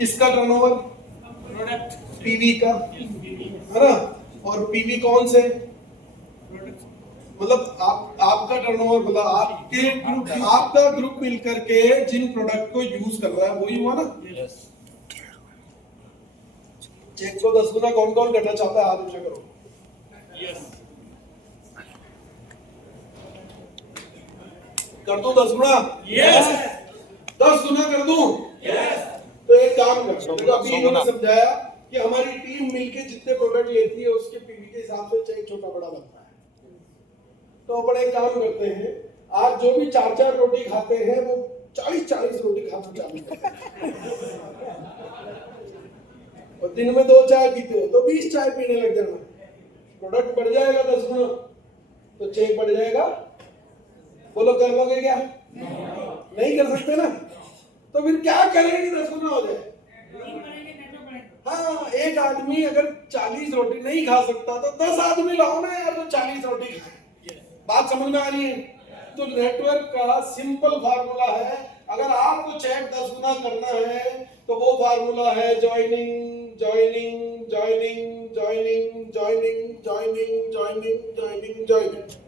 किसका turnover? Product PV का, है ना? और पीवी कौन से? मतलब आपका टर्नओवर, मतलब आपका ग्रुप मिलकर के जिन प्रोडक्ट को यूज कर रहा है वही हुआ ना। चेक को 10 गुना कौन कौन करना चाहता है? हाथ ऊंचा करो। कर दूं 10 गुना? 10 गुना कर दूं? तो एक काम करता हूं, अभी इन्होंने समझाया कि हमारी टीम मिलके जितने प्रोडक्ट लेती है उसके पीवी के हिसाब से चेक छोटा बड़ा बनता है। तो अपन एक काम करते हैं, आज जो भी 4-4 रोटी खाते हैं वो 40-40 रोटी खाना चालू करते हैं। और दिन में 2 चाय पीते हो तो 20 चाय पीने लग जाना। प्रोडक्ट बढ़ जाएगा 10 गुना, तो चेक बढ़ जाएगा। बोलो कर लोगे क्या? नहीं कर सकते ना। तो फिर क्या करेंगे कि 10 गुना हो जाए? हाँ, एक आदमी अगर 40 रोटी नहीं खा सकता तो 10 आदमी लाओ ना यार, तो 40 रोटी खाए। बात समझ में आ रही है? तो नेटवर्क का सिंपल फार्मूला है, अगर आपको चेक 10 गुना करना है तो वो फार्मूला है joining joining joining joining joining joining joining joining joining.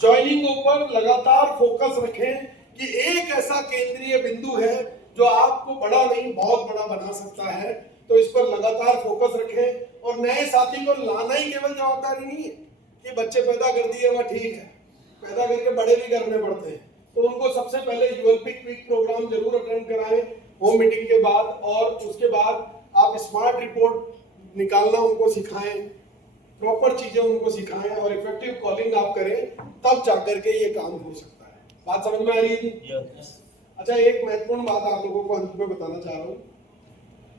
Joining ऊपर लगातार फोकस रखें कि एक ऐसा केंद्रीय बिंदु है जो आपको बड़ा नहीं बहुत बड़ा बना सकता है। तो इस पर लगातार फोकस रखें। और नए साथी को लाना ही केवल जवाबदारी नहीं है कि बच्चे पैदा कर दिए वह ठीक है, पैदा करके बड़े भी करने पड़ते हैं। तो उनको सबसे पहले यूएलपी क्विक प्रोग्राम जरूर अटेंड कराएं होम मीटिंग के बाद, और उसके बाद आप स्मार्ट रिपोर्ट निकालना उनको सिखाएं, प्रॉपर चीजें उनको सिखाएं और इफेक्टिव कॉलिंग आप करें, तब जाकर के ये काम हो सकता है। बात समझ में आ रही है? अच्छा, एक महत्वपूर्ण बात आप लोगों को अंत में बताना चाह रहा हूँ।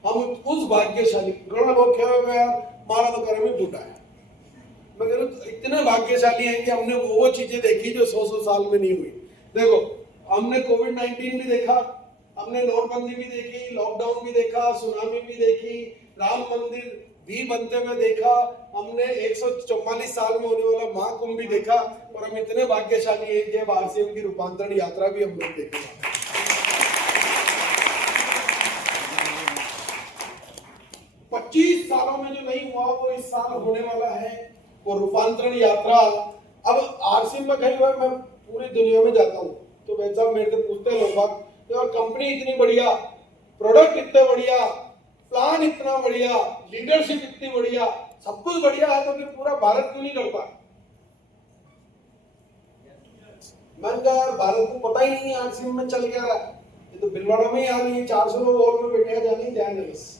हम उस भाग्यशाली, घना लोग क्या हो गया हमारा तो कर्म ही फूटा है, मगर इतने भाग्यशाली हैं कि हमने वो चीजें देखी जो 100 साल में नहीं हुई। देखो, हमने कोविड-19 भी देखा, हमने नोटबंदी भी देखी, लॉकडाउन भी देखा, सुनामी भी देखी, राम मंदिर भी बनते हुए देखा, हमने 144 साल में होने वाला महाकुंभ भी देखा, और हम इतने भाग्यशाली हैं कि अब आरसीएम की रूपांतरण यात्रा भी हम लोग देखेंगे। 25 सालों में जो नहीं हुआ वो इस साल होने वाला है, वो रूपांतरण यात्रा। अब आरसीएम में कई बार मैं पूरी दुनिया में जाता हूँ तो भाई साहब मेरे से पूछते हैं लोग, यार कंपनी इतनी बढ़िया, प्रोडक्ट इतने बढ़िया, प्लान इतना बढ़िया, लीडरशिप इतनी बढ़िया, सब कुछ बढ़िया है, तो फिर पूरा भारत क्यों नहीं करता? मैंने कहा यार भारत को पता ही नहीं आरसीएम में चल क्या रहा है, ये तो बिलवाड़ा में ही आ रही है, 400 लोग और में बैठे हैं, जाने ध्यान है बस।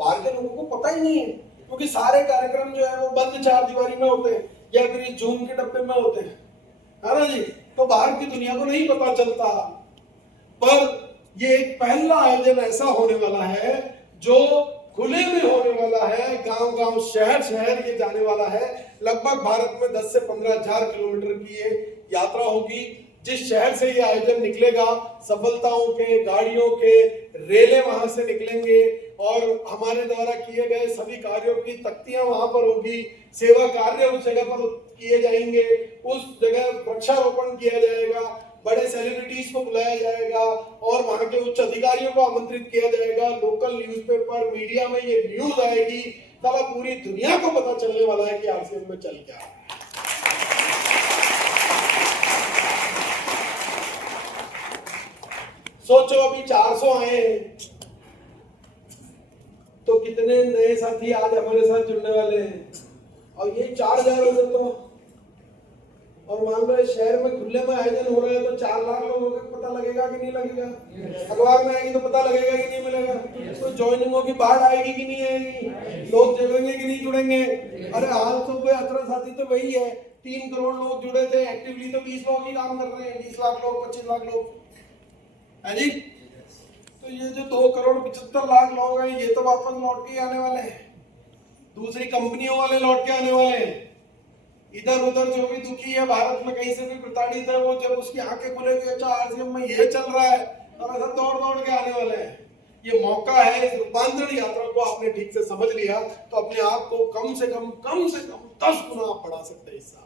बाहर के लोगों को पता ही नहीं है, क्योंकि सारे कार्यक्रम जो है वो बंद 4 दीवारी में होते हैं या फिर जूम के डब्बे में होते हैं, है ना जी। तो बाहर की दुनिया को नहीं पता चलता। पर ये एक पहला आयोजन ऐसा होने वाला है जो खुले में होने वाला है, गांव गांव शहर शहर ये जाने वाला है। लगभग भारत में 10 से 15,000 किलोमीटर की ये यात्रा होगी। जिस शहर से ये आयोजन निकलेगा, सफलताओं के, गाड़ियों के रेले वहां से निकलेंगे और हमारे द्वारा किए गए सभी कार्यों की तख्तियां वहां पर होगी, सेवा कार्य उस जगह पर किए जाएंगे, उस जगह वृक्षारोपण किया जाएगा, बड़े सेलिब्रिटीज को बुलाया जाएगा और वहां के उच्च अधिकारियों को आमंत्रित किया जाएगा। लोकल न्यूज़पेपर मीडिया में ये न्यूज आएगी, साला पूरी दुनिया को पता चलने वाला है कि आरसीएम में चल क्या है। सोचो अभी 400 आए तो कितने नए साथी आज हमारे साथ जुड़ने वाले हैं, और ये 4000 हो गए तो, और मान लो शहर में खुले में आयोजन हो रहा है तो 4 लाख लोगों को पता लगेगा कि नहीं लगेगा? अखबार में आएगी तो पता लगेगा कि नहीं मिलेगा? तो ज्वाइनिंगों की बाढ़ आएगी कि नहीं आएगी? लोग जुड़ेंगे कि नहीं जुड़ेंगे? अरे हाल तो कोई 18 साथी तो वही है, 3 करोड़ लोग जुड़े थे एक्टिवली, तो 20 लोग ही काम कर रहे हैं, 20 लाख लोग, 25 लाख लोग है जी। तो ये जो 2 करोड़ 75 लाख लोग हैं ये तो वापस लौट के आने वाले हैं, दूसरी कंपनियों वाले लौट के आने वाले हैं। इधर उधर जो भी दुखी है भारत में कहीं से भी प्रताड़ित है, वो जब उसकी आंखें खुलेगी, अच्छा आरसीएम में ये चल रहा है, तो ऐसा दौड़ दौड़ के आने वाले हैं। ये मौका है, इस रूपांतरण यात्रा को आपने ठीक से समझ लिया तो अपने आप को कम से कम 10 गुना आप बढ़ा सकते हैं इस साल।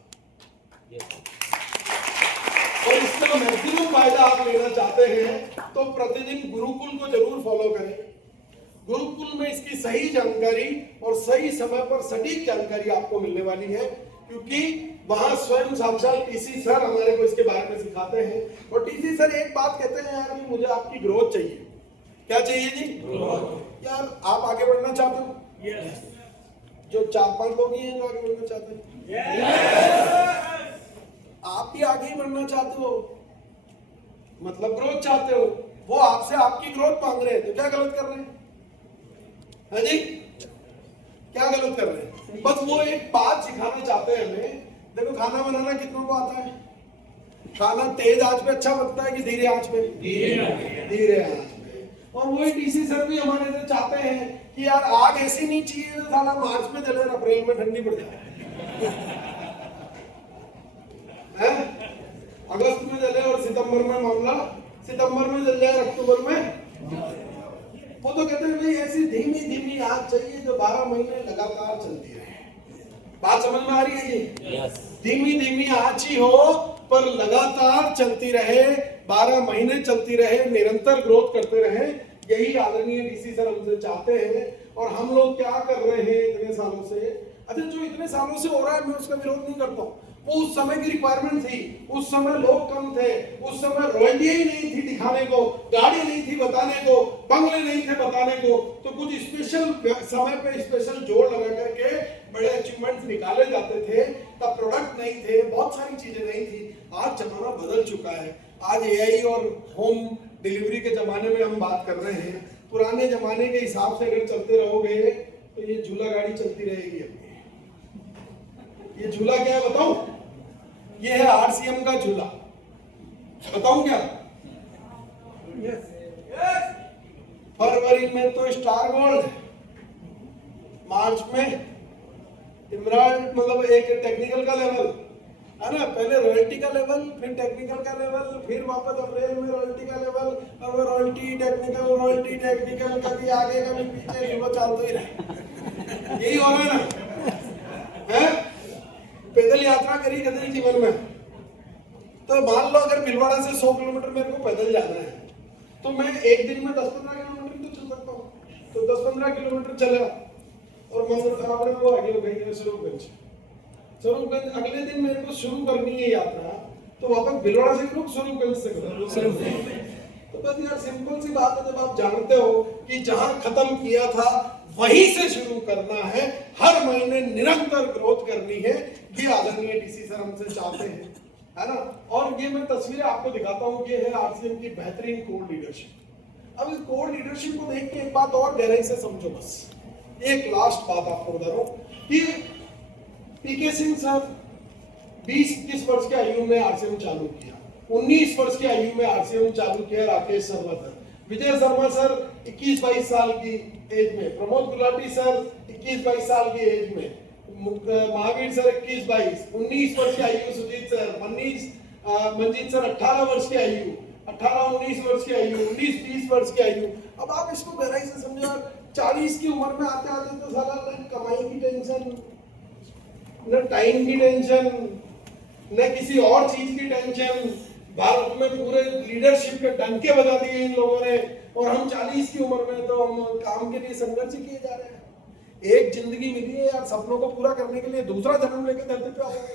और इसका मैक्सिमम फायदा आप लेना चाहते हैं तो प्रतिदिन गुरुकुल को जरूर फॉलो करें। गुरुकुल में इसकी सही जानकारी और सही समय पर सटीक जानकारी आपको मिलने वाली है, क्योंकि वहां स्वयं साक्षात टीसी सर हमारे को इसके बारे में सिखाते हैं। और टीसी सर एक बात कहते हैं, यार मुझे आपकी ग्रोथ चाहिए। क्या चाहिए जी? ग्रोथ। यार आप आगे बढ़ना चाहते हो? यस। जो 4-5 लोग ही हैं जो आगे बढ़ना चाहते हैं? यस। आप भी आगे ही बढ़ना चाहते हो, मतलब ग्रोथ चाहते हो, वो आपसे आपकी ग्रोथ मांग रहे हैं, तो क्या गलत कर रहे हैं? है जी, क्या गलत कर रहे हैं? बस वो एक बात सिखाना चाहते हैं हमें। देखो खाना बनाना कितनों को आता है? खाना तेज आंच पे अच्छा बनता है कि धीरे आंच पे? धीरे आंच पे। और वही टीसी सर भी हमारे से चाहते हैं कि यार आग ऐसी नहीं चाहिए तो साला मार्च में जले और अप्रैल में ठंडी पड़ जाए, अगस्त में जले और सितंबर में मामला, सितंबर में जल जाए अक्टूबर में। वो तो कहते हैं भाई ऐसी धीमी धीमी आग चाहिए जो 12 महीने लगातार चलती रहे। बात समझ में आ रही है ये? yes. धीमी धीमी आंच ही हो पर लगातार चलती रहे, 12 महीने चलती रहे, निरंतर ग्रोथ करते रहे। यही आदरणीय डीसी सर हमसे चाहते हैं। और हम लोग क्या कर रहे हैं इतने सालों से? अच्छा, जो इतने सालों से हो रहा है मैं उसका विरोध नहीं करता हूँ। वो उस समय की रिक्वायरमेंट थी, उस समय लोग कम थे, उस समय रॉयल्टियां ही नहीं थी दिखाने को, गाड़ी नहीं थी बताने को, बंगले नहीं थे बताने को, तो कुछ स्पेशल समय पे स्पेशल जोड़ लगा करके बड़े अचीवमेंट्स निकाले जाते थे। तब प्रोडक्ट नहीं थे, बहुत सारी चीजें नहीं थी। आज जमाना बदल चुका है। आज एआई और होम डिलीवरी के जमाने में हम बात कर रहे हैं। पुराने जमाने के हिसाब से अगर चलते रहोगे तो ये झूला गाड़ी चलती रहेगी। अपनी ये झूला क्या है बताऊं? ये है आरसीएम का झूला। बताऊं क्या? फरवरी में तो स्टार गोल्ड, मार्च में इमराल्ड, मतलब एक टेक्निकल का लेवल है ना, पहले रॉयल्टी का लेवल, फिर टेक्निकल का लेवल, फिर वापस अप्रैल में रॉयल्टी का लेवल, और वो रॉयल्टी टेक्निकल कभी आगे कभी पीछे, वो चलते ही रहे। यही हो रहा है ना? है पैदल यात्रा करी कभी जीवन में, तो मान लो अगर भिलवाड़ा से 100 किलोमीटर मेरे को पैदल जाना है, तो मैं एक दिन में 10-15 किलोमीटर तो चल सकता हूँ। तो 10-15 किलोमीटर चला और मंदिर आपने वो आगे हो गई स्वरूपगंज। अगले दिन मेरे को शुरू करनी है यात्रा, तो वापस भिलवाड़ा से करूँ स्वरूपगंज से करूँ? तो बस यार सिंपल सी बात है, जब आप जानते हो कि जहां खत्म किया था वहीं से शुरू करना है, हर महीने निरंतर ग्रोथ करनी है, ये आदरणीय डीसी सर हमसे चाहते हैं, है ना। और ये मैं तस्वीरें आपको दिखाता हूँ, ये है आरसीएम की बेहतरीन कोर लीडरशिप। अब इस कोर लीडरशिप को देख के एक बात और गहराई से समझो। बस एक लास्ट बात आपको बता रहा हूँ कि पीके सिंह सर 20-21 वर्ष की आयु में आरसीएम चालू किया, 19 वर्ष की आयु में आरसीएम चालू किया राकेश शर्मा सर, विजय शर्मा सर 21-22 साल की एज में, प्रमोद गुलाटी सर 21-22 साल की एज में, महावीर सर 21-22, 19 वर्ष की आयु सुजीत सर, मंजीत सर 18 वर्ष की आयु, 18-19 वर्ष की आयु, 19-20 वर्ष की आयु। अब आप इसको गहराई से समझो, 40 की उम्र में आते आते तो साला कमाई की टेंशन, न टाइम की टेंशन, न किसी और चीज की टेंशन, भारत में पूरे लीडरशिप के डंके बजा दिए इन लोगों ने, और हम 40 की उम्र में तो हम काम के लिए संघर्ष किए जा रहे हैं। एक जिंदगी मिली है यार, सपनों को पूरा करने के लिए दूसरा जन्म लेके धरती पे आओगे,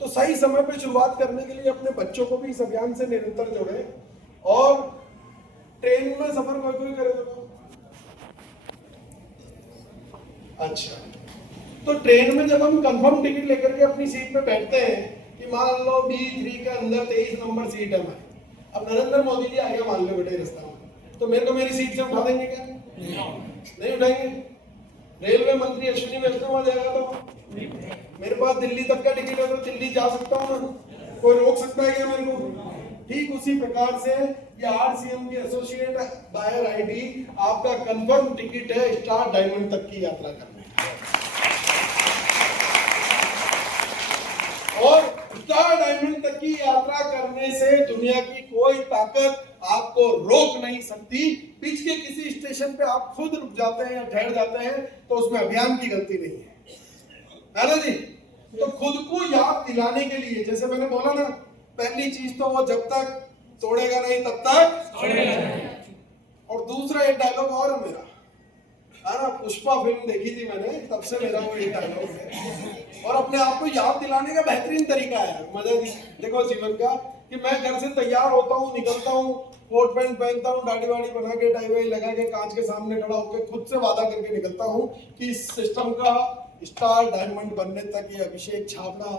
तो सही समय पे शुरुआत करने के लिए अपने बच्चों को भी इस अभियान से निरंतर जोड़े। और ट्रेन में सफर कोई करे तो अच्छा, तो ट्रेन में जब हम कंफर्म टिकट लेकर के अपनी सीट पे बैठते हैं कि मान लो B3 के अंदर 23 नंबर सीट है हमारी, अब नरेंद्र मोदी जी आएगा मान लो बेटे रास्ता में, तो मेरे को मेरी सीट से उठा देंगे क्या? नहीं उठाएंगे। रेलवे मंत्री अश्विनी वैष्णव आ जाएगा तो मेरे पास दिल्ली तक का टिकट है तो दिल्ली जा सकता हूँ ना, कोई रोक सकता है क्या मेरे को? ठीक उसी प्रकार से ये आरसीएम की एसोसिएट बायर आईडी आपका कंफर्म टिकट है स्टार डायमंड तक की यात्रा करने, और स्टार डायमंड तक की यात्रा करने से दुनिया की कोई ताकत आपको रोक नहीं सकती। बीच के किसी स्टेशन पे आप खुद रुक जाते हैं या ठहर जाते हैं तो उसमें अभियान की गलती नहीं है ना जी। तो खुद को याद दिलाने के लिए, जैसे मैंने बोला ना पहली चीज तो वो जब तक तोड़ेगा नहीं तब तक छोड़ेगा नहीं। और दूसरा एक डायलॉग और है मेरा, है ना, पुष्पा फिल्म देखी थी मैंने, तब से मेरा वो एक डायलॉग है और अपने आप को याद दिलाने का बेहतरीन तरीका है मजा देखो जीवन का, कि मैं घर से तैयार होता हूँ, निकलता हूँ, कोट पैंट पहनता हूँ, दाढ़ी वाड़ी बना के, टाई वाई लगा के, कांच के सामने खड़ा होकर खुद से वादा करके निकलता हूँ कि इस सिस्टम का स्टार डायमंड बनने तक ये अभिषेक छाबड़ा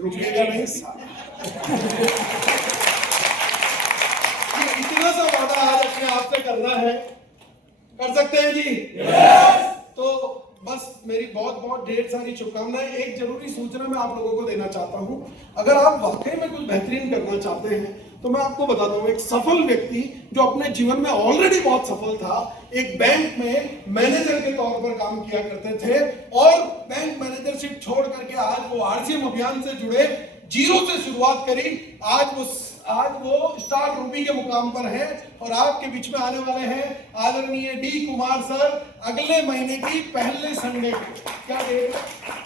रुकेगा नहीं साला। इतना सा वादा आज अपने आप से करना है, कर सकते हैं जी? yes! तो बस मेरी बहुत बहुत ढेर सारी शुभकामनाएं। एक जरूरी सूचना मैं आप लोगों को देना चाहता हूं, अगर आप वाकई में कुछ बेहतरीन करना चाहते हैं तो मैं आपको बताता हूं, एक सफल व्यक्ति जो अपने जीवन में ऑलरेडी बहुत सफल था, एक बैंक में मैनेजर के तौर पर काम किया करते थे और बैंक मैनेजरशिप छोड़ करके आज वो आरसीएम अभियान से जुड़े, जीरो से शुरुआत करी, आज वो स्टार रूबी के मुकाम पर है और आपके बीच में आने वाले हैं आदरणीय डी कुमार सर, अगले महीने की पहले संडे को। क्या डेट है?